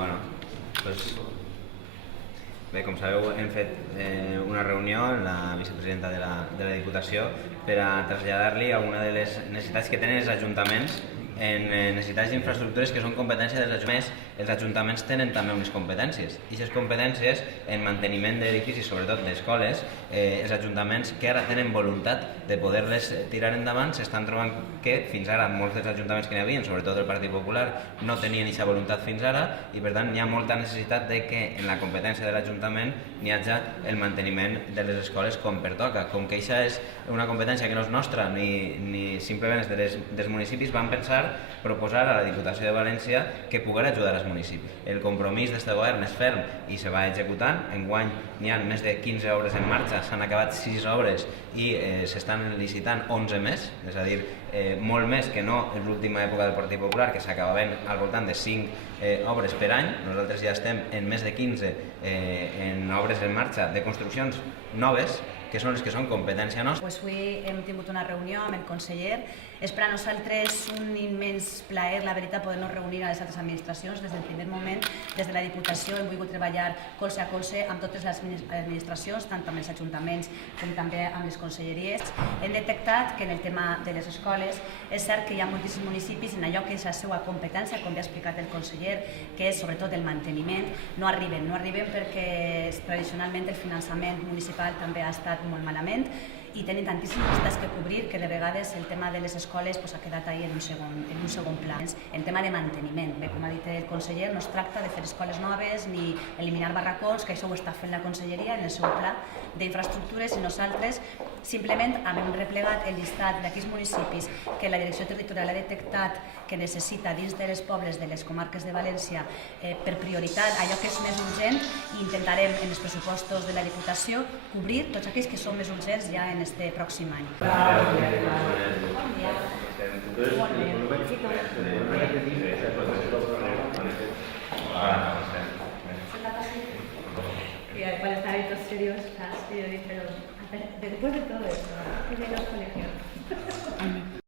Bueno, doncs, bé, com sabeu, hem fet una reunió amb la vicepresidenta de la Diputació per a traslladar-li alguna de les necessitats que tenen els ajuntaments en necessitats d'infraestructures que són competència dels ajuntaments. Els ajuntaments tenen també unes competències i aquestes competències en manteniment d'edificis, sobretot d'escoles, els ajuntaments que ara tenen voluntat de poder-les tirar endavant s'estan trobant que fins ara molts dels ajuntaments que n'hi havia, sobretot el Partit Popular, no tenien aquesta voluntat fins ara i per tant hi ha molta necessitat de que en la competència de l'Ajuntament n'hi hagi el manteniment de les escoles com pertoca. Com que això és una competència que no és nostra ni simplement és dels municipis, vam pensar proposar a la Diputació de València que pogués ajudar als municipis. El compromís d'este govern és ferm i se va executant. Enguany n'hi ha més de 15 obres en marxa, s'han acabat 6 obres i s'estan licitant 11 més, és a dir, molt més que no en l'última època del Partit Popular, que s'acabaven al voltant de 5 obres per any. Nosaltres ja estem en més de 15 en obres en marxa de construccions noves, que són les que són competència nostra. Avui hem tingut una reunió amb el conseller. És per a nosaltres un immens plaer, la veritat, poder-nos reunir a les altres administracions. Des del primer moment, des de la Diputació, hem volgut treballar colze a colze amb totes les administracions, tant amb els ajuntaments com també amb les conselleries. Hem detectat que en el tema de les escoles és cert que hi ha moltíssims municipis en allò que és la seva competència, com ja ha explicat el conseller, que és sobretot el manteniment, no arriben perquè tradicionalment el finançament municipal també ha estat molt malament i tenen tantíssimes necessitats que cobrir que de vegades el tema de les escoles ha quedat ahí en un segon pla. En tema de manteniment, bé, com ha dit el conseller, no es tracta de fer escoles noves ni eliminar barracons, que això ho està fent la conselleria en el seu pla d'infraestructures, i nosaltres simplement hem replegat el llistat d'aquells municipis que la Direcció Territorial ha detectat que necessita dins dels pobles de les comarques de València per prioritat allò que és més urgent, i intentarem en els pressupostos de la Diputació cobrir tots aquells que són més urgents ja en este pròxim any. Para estar ahí todos serios, pero después de todo esto, ¿qué de los colegios?